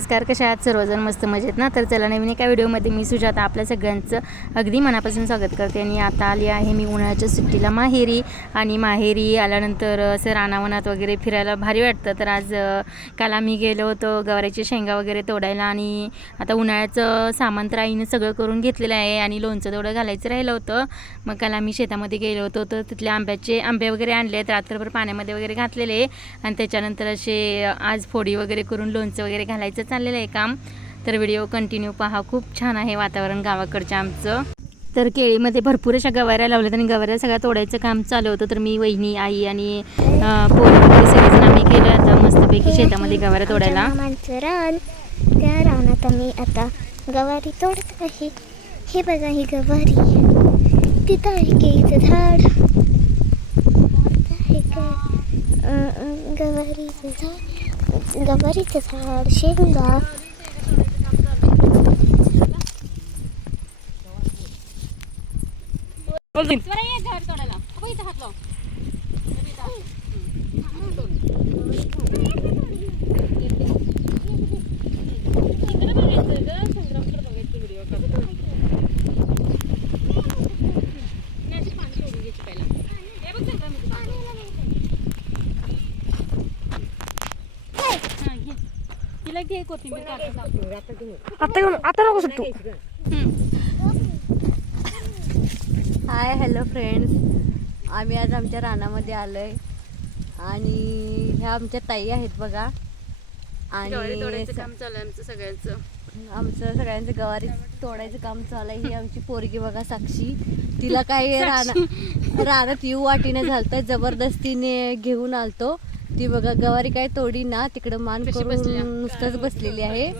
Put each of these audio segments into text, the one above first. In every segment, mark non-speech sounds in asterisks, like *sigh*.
नमस्कार कशा आहात? सर्वजण मस्त मजेत ना? तर चला नवीन एका व्हिडिओमध्ये मी सुजाता आपल्या सगळ्यांचं अगदी मनापासून स्वागत करते. आणि आता आली आहे मी उन्हाळ्याच्या सुट्टीला माहेरी. आणि माहेरी आल्यानंतर असं रानावनात वगैरे फिरायला भारी वाटतं. तर आज काल आम्ही गेलो होतो गवाराची शेंगा वगैरे तोडायला. आणि आता उन्हाळ्याचं सामान तर आईनं सगळं करून घेतलेलं आहे. आणि लोणचं तेवढं घालायचं राहिलं होतं. मग काल आम्ही शेतामध्ये गेलो होतो. तर तिथल्या आंब्याचे आंबे वगैरे आणले आहेत. रात्रभर पाण्यामध्ये वगैरे घातलेले. आणि त्याच्यानंतर असे आज फोडी वगैरे करून लोणचं वगैरे घालायचं चाललेलं आहे काम. तर व्हिडिओ कंटिन्यू पहा. खूप छान आहे वातावरण गावाकडचं आमचं. तर केळीमध्ये भरपूर अशा गवाऱ्या लावल्यात आणि गवाऱ्या सगळ्या तोडायचं काम चालू होतं. तर मी वहिनी आई आणि अं, पोरं वगैरे सगळेजण आम्ही केलं आता मस्तपैकी शेतामध्ये गवाऱ्या तोडायला. रान. त्या रानात आम्ही आता गवारी तोडत आहे. हे बघा ही गवारी. तिथं आहे केळीचं झाड. गवारीचं झाड. का अं, अं, गवारीचं झाड आता घेऊन? आता नको हाय हॅलो फ्रेंड्स आम्ही आज आमच्या रानामध्ये आलोय. आणि ह्या आमच्या ताई आहेत बघा. गवारी आणि तोडायचं काम चालू आहे आमचं सगळ्यांचं. आमचं सगळ्यांचं गवारी तोडायचं काम चालू आहे. ही आमची पोरगी बघा साक्षी. तिला काही *laughs* राना रानात येऊ वाटीने झालतं. जबरदस्तीने घेऊन आलतो. ती बघा गवारी काय तोडी ना तिकडं मान कशी करून? नुसतंच बसलेली आहे.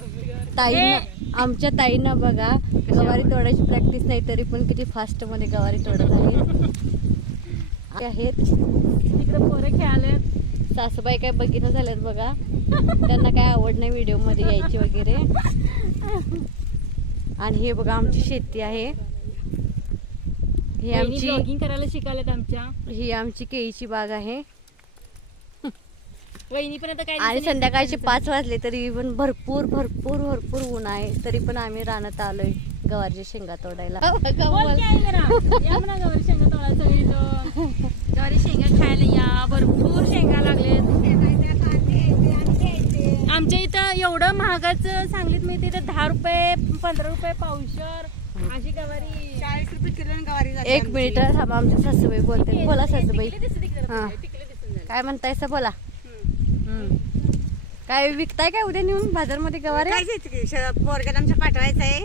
ताईंना आमच्या ताईंना बघा गवारी तोडायची प्रॅक्टिस नाही तरी पण किती फास्टमध्ये गवारी तोडत आहे. आहेत. पोरं खेळाले सासूबाई काय बघितलं झाल्यात बघा. त्यांना काय आवड नाही व्हिडिओमध्ये यायची वगैरे. आणि हे बघा आमची शेती आहे. ही आमची करायला शिकायलेत आमच्या. ही आमची केळीची बाग आहे. वहिनी पण आता काय आणि संध्याकाळचे पाच वाजले तरी पण भरपूर भरपूर भरपूर ऊन आहे. तरी पण आम्ही रानात आलोय गवारच्या शेंगा तोडायला. गवारी शेंगा तोडायला सगळी गवारी शेंगा खायला या. भरपूर शेंगा लागलेत. आमच्या इथं एवढं महागाचं सांगलीत मिळते तर दहा रुपये पंधरा रुपये पावशर अशी गवारी. चाळीस रुपये किलो गवारी जाते एक मिनिट थांबा आमच्या सासूबाई बोलते बोला सासूबाई. हा. काय म्हणतायसा बोला. काय विकताय काय उद्या नेऊन बाजारमध्ये गवारे काय की? पोरग्याला आमच्या पाठवायचं आहे.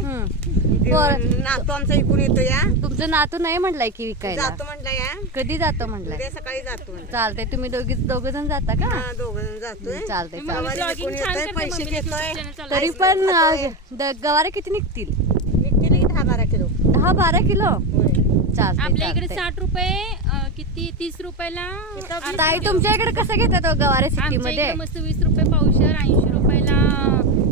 नातू आमचा इकून येतो या. तुमचं नातू नाही म्हटलंय की विकायला? जातो म्हटलं या. कधी जातो म्हटलंय उद्या सकाळी जातो. चालतंय. तुम्ही दोघी दोघ जण जाता का? हा दोघ जण जातोय चालतंय येतोय पैसे घेतोय. तरी. पण खातोय. अं, द- गवारे किती निघतील? निघते की दहा बारा किलो. दहा बारा किलो? होय. आपल्या इकडे. साठ रुपये अं, किती? तीस रुपयाला अर्धा ताई किलो. तुमच्या इकडे कसं घेतात हो गवारे सिटी आमच्या मध्ये इकडे मस्त वीस रुपये पावशर ऐंशी रुपयाला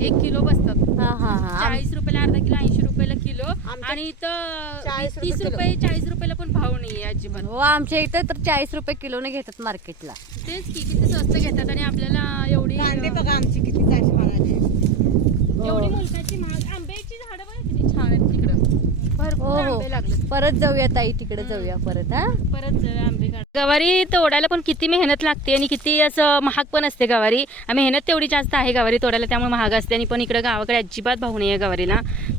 एक किलो बसतात. हा हा हा. आम- चाळीस रुपयाला अर्धा किलो ऐंशी रुपयाला किलो. आमच्या- आणि इथं चाळीस तीस रुपये रुपये चाळीस रुपयाला पण भाव नाहीये अजिबात. हो आमच्या इथं तर चाळीस रुपये किलोने घेतात मार्केटला. तेच की किती स्वस्त घेतात आणि आपल्याला एवढी कांदे बघा आमची किती चारशे एवढी मुलकाची महाग आंब्याची झाडं बघा किती छान आहेत. भरपूर हो हो. आंबे लागले परत जाऊया ताई तिकडे जाऊया परत हा? परत जाऊया आंबे काढ गवारी तोडायला पण किती मेहनत लागते आणि किती असं महाग पण असते गवारी. आणि मेहनत तेवढी जास्त आहे गवारी तोडायला त्यामुळे महाग असते. आणि पण इकडं गावाकडे अजिबात भाव नाही आहे गवारीला.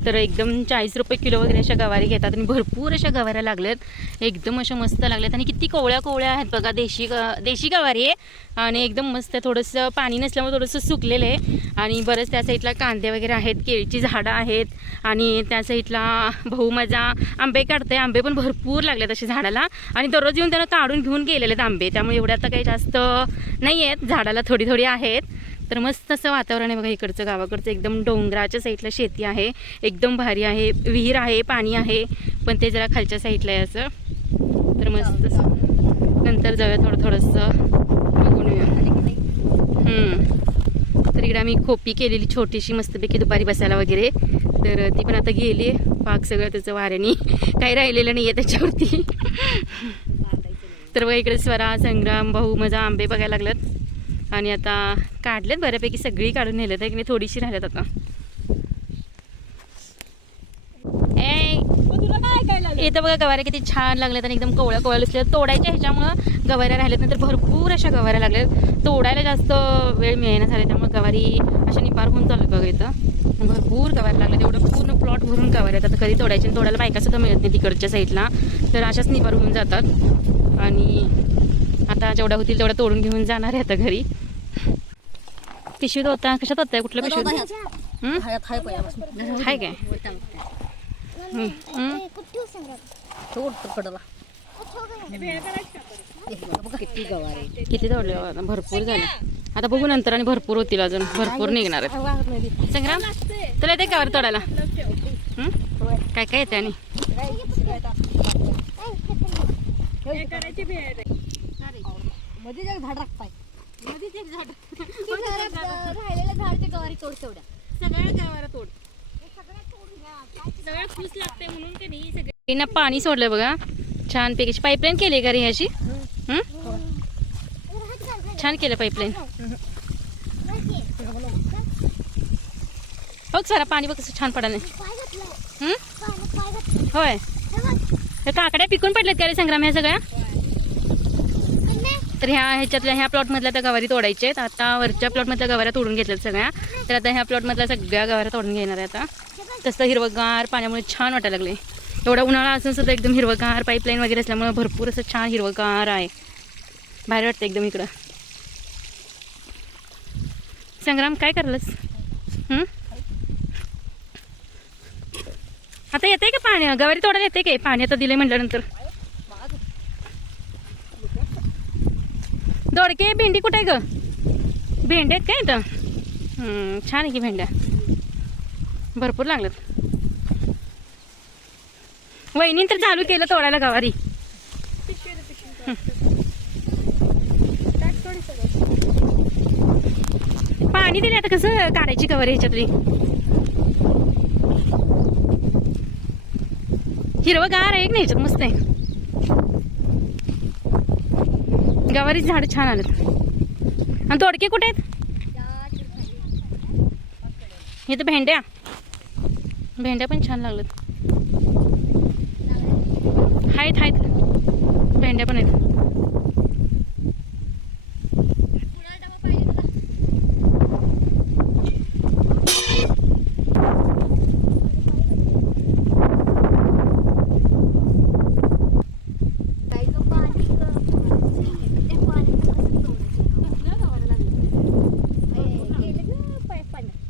तर एकदम चाळीस रुपये किलो वगैरे अशा गवारी घेतात. आणि भरपूर अशा गवाऱ्या लागल्यात. एकदम अशा मस्त लागल्यात. आणि किती कोवळ्या कोवळ्या आहेत बघा देशी ग- देशी गवारी. आहे आणि एकदम मस्त थोडंसं पाणी नसल्यामुळे थोडंसं सुकलेलं आहे. आणि बरंच त्या साईडला कांदे वगैरे आहेत केळीची झाडं आहेत. आणि त्या साईडला भाऊ माझा आंबे काढते आंबे पण भरपूर लागले असे झाडाला. आणि दररोज येऊन त्यानं काढून घेऊन गेलेले आहेत आंबे. त्यामुळे एवढे आता काही जास्त नाही आहेत झाडाला थोडी थोडी आहेत. तर मस्त असं वातावरण आहे बघा इकडचं गावाकडचं. एकदम डोंगराच्या साईडला शेती आहे. एकदम भारी आहे. विहीर आहे पाणी आहे. पण ते जरा खालच्या साईडला आहे असं. तर मस्त नंतर जाऊया थोडं थोडंसं. बघून येऊया. तर इकडे आम्ही खोपी केलेली छोटीशी मस्तपैकी दुपारी बसायला वगैरे. तर ती पण आता गेली पाक सगळं त्याचं वाऱ्याने काही राहिलेलं नाही आहे त्याच्यावरती. तर बघा इकडे स्वरा संग्राम भाऊ माझा आंबे बघायला लागलात. आणि आता काढलेत बऱ्यापैकी सगळी काढून नेलेत आहे की नाही थोडीशी राहिल्यात आता. ए इथं बघा गवाऱ्या किती छान लागल्यात आणि एकदम कवळ्या कवळ्या दिसल्या तोडायच्या ह्याच्यामुळं गवाऱ्या राहिल्यात नंतर भरपूर अशा गवाऱ्या लागल्यात तोडायला जास्त वेळ मिळेना झाले त्यामुळे गवारी अशा निपार होऊन चालू बघा इथं. भरपूर गवाऱ्या प्लॉट भरून गवाऱ्या आहेत आता कधी तोडायचे आणि तोडायला बायका सुद्धा मिळत नाही तिकडच्या साईडला. तर अशाच निपार होऊन जातात. आणि आता जेवढ्या होतील तेवढ्या तोडून घेऊन जाणार आहे आता घरी. पिशवीत होता कशात होता कुठल्या पिशवीत हं? हाय काय? किती तोडले? भरपूर झाले. आता बघू नंतर आणि भरपूर होतील अजून. भरपूर निघणार आहेत. संग्राम तुला येते का वर तोडायला? काय काय येते आणि मध्ये एक झाड राखताय. मध्येच एक झाड. राहिलेलं झाड ते गवारी तोड तेवढ्या. सगळ्या गावाला तोड. सगळ्या फूस लागते म्हणून की नाही सगळ्यांना पाणी सोडलंय बघा. छान पैकी पाईपलाईन केली का रे ह्याची छान केलं पाईपलाईन. बघ सारा पाणी बघ कसं छान पडाले हं? होय. हे काकड्या पिकून पडल्यात का रे संग्राम ह्या सगळ्या? तर ह्या ह्याच्यातल्या ह्या प्लॉटमधल्या त्या गवारी तोडायच्या आहेत. आता वरच्या प्लॉटमधल्या गवाऱ्या तोडून घेतल्यात सगळ्या. तर आता ह्या प्लॉटमधल्या सगळ्या गवाऱ्या तोडून घेणार आहे आता. तसं हिरवगार पाण्यामुळे छान वाटायला लागले एवढा उन्हाळा असून सुद्धा एकदम हिरवगार पाईपलाईन वगैरे असल्यामुळे भरपूर असं छान हिरवगार आहे. भारी वाटतं एकदम इकडं. संग्राम काय करलंस हं? आता येते का पाणी? गवारी तोडायला येते काय पाणी आता दिले म्हटल्यानंतर. दोडके भेंडी कुठे आहे ग? भेंड्या आहेत काय इथं? छान आहे की भेंड्या. भरपूर लागल्यात. वहिनी तर चालू केलं तोडायला गवारी. पाणी दिले आता कसं? काढायची गवारी ह्याच्यातली. हिरवगार आहे की नाही ह्याच्यात मस्त आहे. गवारी झाड छान आलं आणि तोडके कुठे आहेत? हे तर भेंड्या. भेंड्या पण छान लागल्यात. आहेत आहेत. भेंड्या पण आहेत गाईचं पाणी ते पाणी कुठल्या गावाला लागलं गेलं ग पाय पाण्यात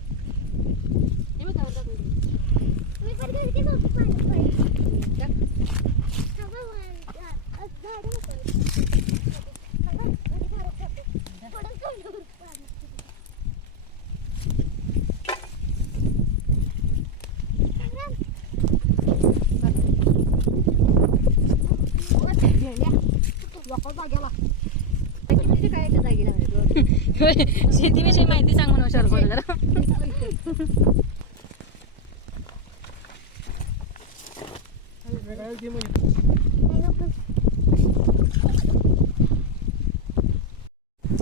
काय त्या जागी लागले *laughs* शेतीविषयी माहिती सांगून हुशार बोल जरा.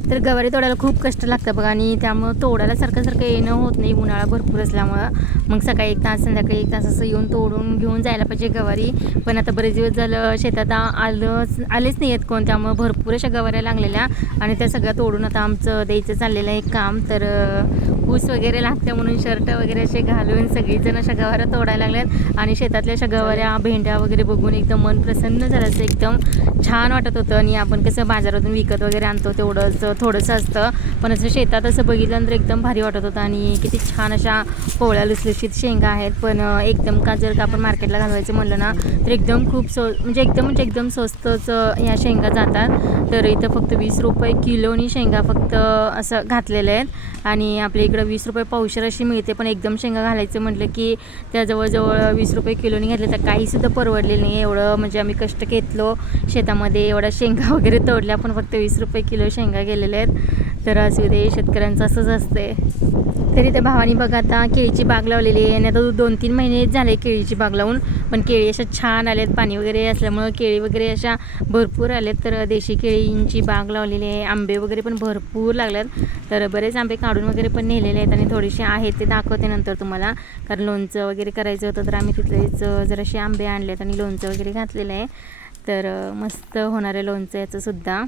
तर गवारी तोडायला खूप कष्ट लागतं बघा आणि त्यामुळं तोडायला सारखं सारखं येणं होत नाही उन्हाळा भरपूर असल्यामुळं. मग सकाळी एक तास संध्याकाळी एक तास असं येऊन तोडून घेऊन जायला पाहिजे गवारी. पण आता बरेच दिवस झालं शेतात आलंच आलेच नाही आहेत कोण. त्यामुळं भरपूर अशा गवाऱ्या लागलेल्या आणि त्या सगळ्या तोडून आता आमचं द्यायचं चाललेलं आहे काम. तर ऊस वगैरे लागते म्हणून शर्ट वगैरे असे घालून सगळीजण अशा गवाऱ्या तोडायला लागल्यात. आणि शेतातल्या अशा गवाऱ्या भेंड्या वगैरे बघून एकदम मन प्रसन्न झालं असं एकदम छान वाटत होतं. आणि आपण कसं बाजारातून विकत वगैरे आणतो तेवढंच थोडंसं असतं. पण असं शेतात असं बघितल्यानंतर एकदम भारी वाटत होतं आणि किती छान अशा पोळ्या सुरक्षित शेंगा आहेत पण एकदम का जर का आपण मार्केटला घालवायचं म्हणलं ना तर एकदम खूप सो म्हणजे एकदम म्हणजे एकदम स्वस्तच ह्या शेंगा जातात. तर इथं फक्त वीस रुपये किलोनी शेंगा फक्त असं घातलेल्या आहेत. आणि आपल्या इकडं वीस रुपये पावशर अशी मिळते पण एकदम शेंगा घालायचं म्हटलं की त्या जवळजवळ वीस रुपये किलोनी घातले तर काहीसुद्धा परवडलेलं नाही. एवढं म्हणजे आम्ही कष्ट घेतलो शेतामध्ये एवढ्या शेंगा *laughs* वगैरे तोडल्या पण फक्त वीस रुपये किलो शेंगा गेलेल्या आहेत. तर असू दे शेतकऱ्यांचं असंच असते तरी त्या भावानी बघा आता केळीची बाग लावलेली आहे आणि आता दोन तीन महिने झाले केळीची बाग लावून पण केळी अशा छान आल्यात पाणी वगैरे असल्यामुळं केळी वगैरे अशा भरपूर आल्यात. तर देशी केळींची बाग लावलेली आहे आंबे वगैरे पण भरपूर लागल्यात. तर बरेच आंबे काढून वगैरे पण नेलेले आहेत आणि थोडेसे आहेत ते दाखवते नंतर तुम्हाला. कारण लोणचं वगैरे करायचं होतं तर आम्ही तिथलेच जरासे आंबे आणलेत आणि लोणचं वगैरे घातलेलं आहे. तर मस्त होणार आहे लोणचं याचंसुद्धा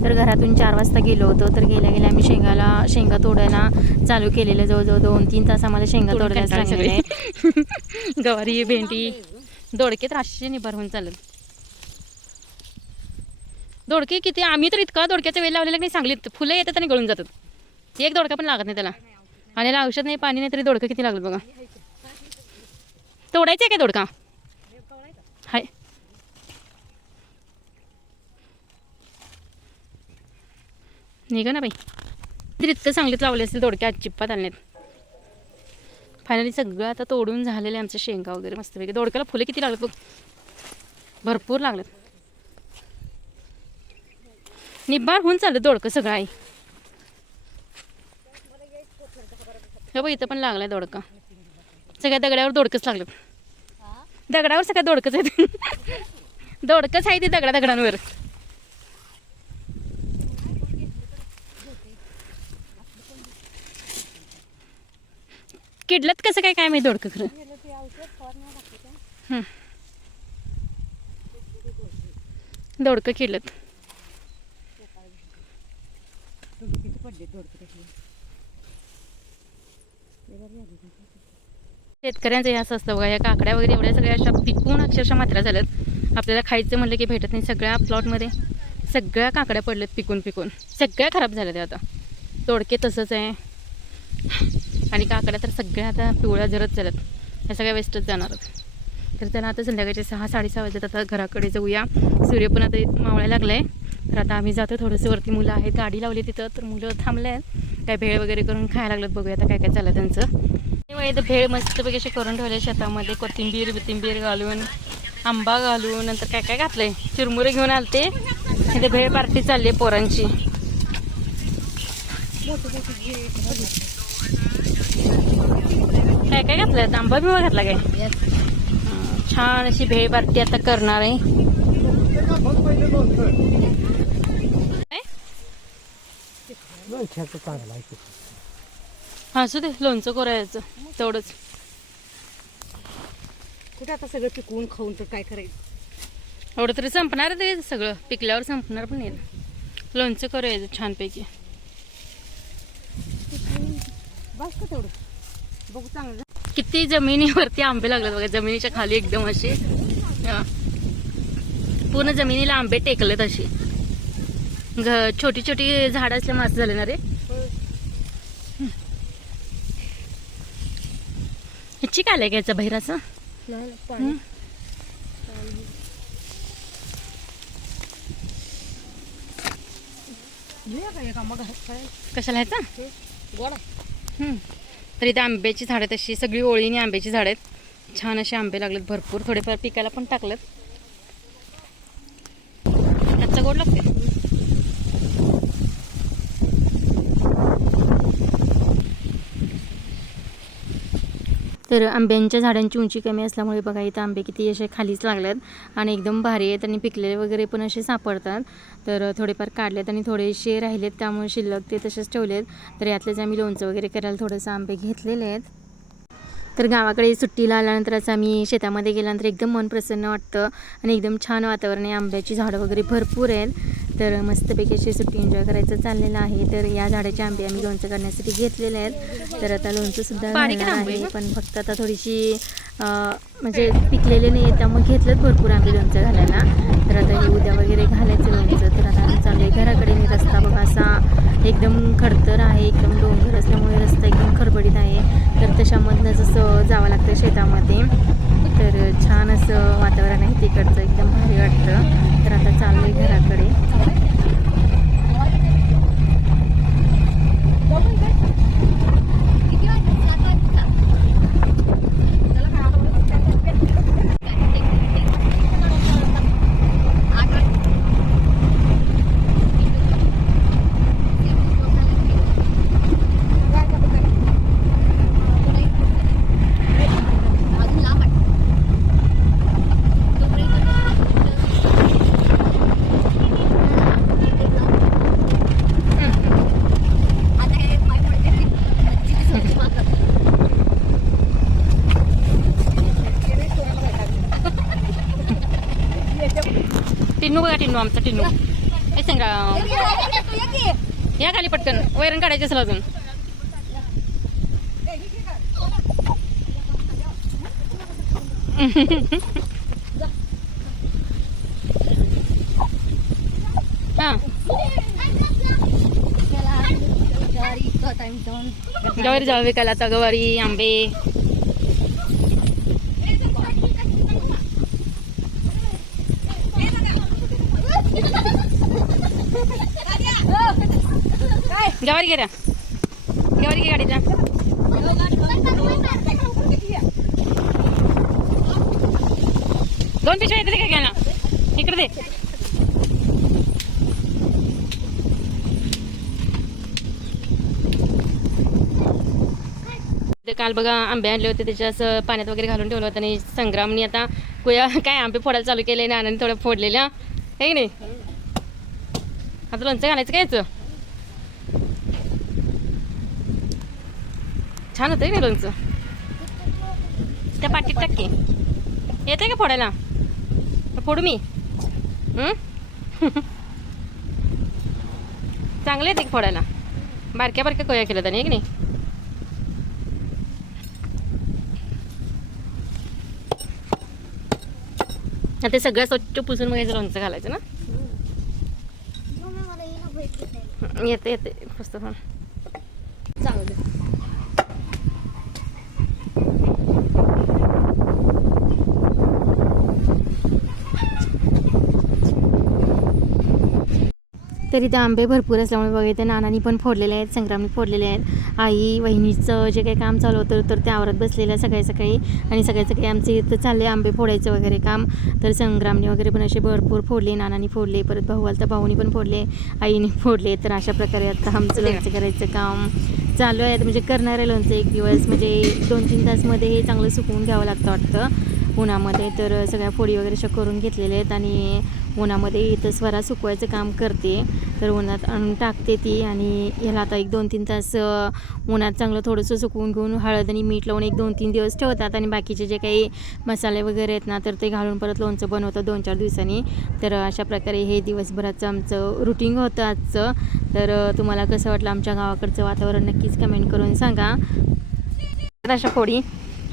तर घरातून चार वाजता गेलो होतो. तर गेल्या गेल्या आम्ही शेंगाला शेंगा तोडायला चालू केलेलं जवळजवळ दोन तीन तास आम्हाला शेंगा तोडायला सांगितले *laughs* गवारी भेंडी दोडके तर असे निभार होऊन चालत दोडके किती? आम्ही तर इतका दोडक्याचा वेळ लावलेला नाही सांगलीत. फुलं येतात आणि गळून जातात. एक दोडका पण लागत नाही त्याला. आणि औषध नाही पाणी नाही तरी दोडकं किती लागलं बघा. तोडायचं आहे काय दोडका हाय निघा ना बाई. तर इतकं चांगलीच लावले असतील थोडक्या अजिबात आले नाहीत फायनली सगळं आता तोडून झालेलं आहे आमचं शेंगा वगैरे मस्तपैकी. दोडक्याला फुलं किती लागतात बघ. भरपूर लागलेत. निब्बार होऊन चाललं दोडकं सगळं आहे हे हो बघ इथं पण लागलाय दोडकं. सगळ्या दगड्यावर दोडकंच लागलं दगडावर सगळ्या दोडकंच आहेत. *laughs* दोडकंच आहे ते दगडा दगडांवर. किडलत कसं काय काय मी दोडकं खरं? दोडकं किडलत. शेतकऱ्यांचं हे असं असतं बघा या काकड्या वगैरे एवढ्या सगळ्या अशा पिकून अक्षरशः मात्रा झाल्यात. आपल्याला खायचं म्हणलं की भेटत नाही सगळ्या प्लॉटमध्ये सगळ्या काकड्या पडल्यात पिकून पिकून सगळ्या खराब झाल्या त्या आता. तोडके तसंच आहे. आणि काकड्या तर सगळ्या आता पिवळ्या जरच चालत. ह्या सगळ्या वेस्टच जाणार तर त्याला आता संध्याकाळचे सहा साडेसहा वाजत आता घराकडे जाऊया. सूर्य पण आता मावळायला लागला आहे तर आता आम्ही जातो. थोडंसं वरती मुलं आहेत. गाडी लावली तिथं तर मुलं थांबले आहेत. काय भेळ वगैरे करून खायला लागलं बघूया आता काय काय चाललं त्यांचं. त्यामुळे इथं भेळ मस्तपैकी असे करून ठेवले शेतामध्ये. कोथिंबीर बिथिंबीर घालून आंबा घालून नंतर काय काय घातलंय? चिरमुरे घेऊन आलते. इथे भेळ पार्टी चालली आहे पोरांची. काय काय घातलं आंबा बिंबा घातला काय? छान अशी भेळ पार्टी आता करणार आहे. काय? हा असू दे लोणचं करायचं तेवढंच. कुठे आता सगळं पिकवून खाऊन तर काय करायचं? एवढं तरी संपणार ते सगळं. पिकल्यावर संपणार पण नाही. लोणचं करायचं छानपैकी. बस का तेवढं? बघू चांगलं किती जमिनीवरती आंबे लागले बघा. जमिनीच्या खाली एकदम असे. पूर्ण जमिनीला आंबे टेकलेत असे छोटी छोटी झाडं असल्यामुळे असं झालं ना रे? ह्याची काय घ्यायचं बहिराचं? कशाला ह्याचा? गोडा. तर इथे आंब्याची झाडं आहेत अशी सगळी ओळीने आंब्याची झाडं आहेत. छान असे आंबे लागलेत भरपूर थोडेफार पिकायला पण टाकलेत. आजचा गोड लागते तर आंब्यांच्या झाडांची उंची कमी असल्यामुळे बघा इथं आंबे किती असे खालीच लागल्यात आणि एकदम भारी आहेत आणि पिकलेले वगैरे पण असे सापडतात. तर थोडेफार काढलेत आणि थोडेसे राहिलेत त्यामुळे शिल्लक ते तसेच ठेवलेत. तर यातलेच आम्ही लोणचं वगैरे करायला थोडंसं आंबे घेतलेले आहेत. तर गावाकडे सुट्टीला आल्यानंतर असं आम्ही शेतामध्ये गेल्यानंतर एकदम मन प्रसन्न वाटतं आणि एकदम छान वातावरण आहे. आंब्याची झाडं वगैरे भरपूर आहेत. तर मस्तपैकी अशी सुट्टी एन्जॉय करायचं चाललेलं आहे. तर या झाडाचे आंबे आम्ही लोणचं करण्यासाठी घेतलेले आहेत. तर आता लोणचं सुद्धा घालणार आहे. पण फक्त आता थोडीशी म्हणजे पिकलेले नाही आहेत त्यामुळे घेतलंच भरपूर आम्ही लोणचं घालायला तर आता हे उद्या वगैरे घालायचं लोणचं तर आता आम्ही चालू आहे घराकडे. रस्ता बघा असा एकदम खडतर आहे एकदम डोंगर असल्यामुळे रस्ता एकदम खडबडीत आहे. तर त्याच्यामधनं जसं जावं लागतं शेतामध्ये. तर छान असं वातावरण आहे तिकडचं एकदम भारी वाटतं. तर आता चाललो आहे घराकडे. टिन्नू आमचा टिन्नू हे संग्राम या खाली पटकन वैरण काढायची असेल अजून हा गवारी इतकं आता आम्ही जाऊन गवारी जाऊ विकायला आता गवारी आंबे गवारी घे गवारी घे गाडीला दोन पिशव्या येते का घ्यायला इकडे दे ते काल बघा आंबे आणले होते त्याच्या असं पाण्यात वगैरे घालून ठेवलं होतं आणि संग्रामनी आता कुया काय आंबे फोडायला चालू केले नानाने थोडं फोडलेलं. हे की नाही? आता लोणचं घालायचं काय छान होतं ना लोणचं त्या पाटीत टाक येते का फोडायला? फोडू मी? *laughs* चांगलं येते की फोडायला. बारक्या बारक्या कोया केल्या त्याने की नाही? आता ते सगळं स्वच्छ पुसून मग याचं लोणचं घालायचं ना? येते येते पुस्तक चांगलं तरी ते आंबे भरपूर असल्यामुळे बघा इथे नानांनी पण फोडलेले आहेत संग्रामनी फोडलेले आहेत. आई वहिनीचं जे काही काम चालू होतं तर ते आवरत बसलेलं आहे सकाळी सकाळी. आणि सकाळी सकाळी आमचे इथं चालले आंबे फोडायचं वगैरे काम. तर संग्रामने वगैरे पण असे भरपूर फोडले नानांनी फोडले परत भाऊ आला तर भाऊनी पण फोडले आईने *laughs* फोडले. तर अशा प्रकारे आता आमचं लोणचं करायचं काम चालू आहे. म्हणजे करणार आहे लोणचं एक दिवस म्हणजे दोन तीन तासमध्ये हे चांगलं सुकवून घ्यावं लागतं वाटतं उन्हामध्ये. तर सगळ्या फोडी वगैरे अशा करून घेतलेल्या आहेत. आणि उन्हामध्ये इथं स्वरा सुकवायचं काम करते. तर उन्हात आणून टाकते ती आणि ह्याला आता एक दोन तीन तास उन्हात चांगलं थोडंसं सुकवून घेऊन हळद आणि मीठ लावून एक दोन तीन दिवस ठेवतात आणि बाकीचे जे काही मसाले वगैरे आहेत ना तर ते घालून परत लोणचं बनवतं दोन चार दिवसांनी. तर अशा प्रकारे हे दिवसभराचं आमचं रुटीन होतं आजचं. तर तुम्हाला कसं वाटलं आमच्या गावाकडचं वातावरण नक्कीच कमेंट करून सांगा. अशा फोडी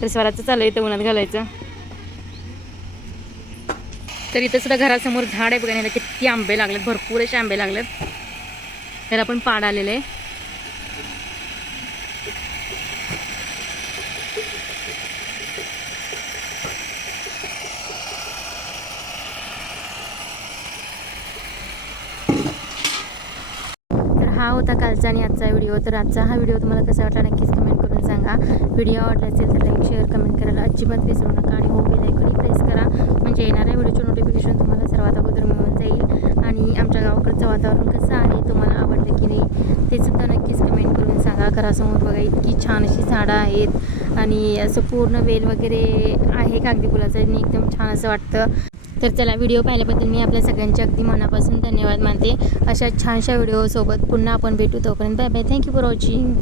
तर स्वराचं चालू आहे तर उन्हात घालायचं. तर इथं सुद्धा घरासमोर झाड आहे. बघा किती आंबे लागलेत. भरपूर असे आंबे लागलेत. त्याला पण पाड आलेले आहे. तर हा होता कालचा आणि आजचा व्हिडिओ. तर आजचा हा व्हिडिओ तुम्हाला कसा वाटला नक्कीच कमेंट व्हिडिओ आवडला असेल तर लाईक शेअर कमेंट करायला अजिबात विसरू नका आणि हो बेल आयकॉनही प्रेस करा. म्हणजे येणाऱ्या व्हिडिओचे नोटिफिकेशन तुम्हाला सर्वात अगोदर मिळून जाईल. आणि आमच्या गावाकडचं वातावरण कसं आहे तुम्हाला आवडतं की नाही ते सुद्धा नक्कीच कमेंट करून सांगा. घरासमोर बघा इतकी छान अशी झाडं आहेत. आणि असं पूर्ण वेल वगैरे आहे कागदी फुलाचं? आणि एकदम छान असं वाटतं. तर चला व्हिडिओ पाहिल्याबद्दल मी आपल्या सगळ्यांचे अगदी मनापासून धन्यवाद मानते. अशा छानशा व्हिडिओसोबत पुन्हा आपण भेटू तोपर्यंत. Bye bye thank you for watching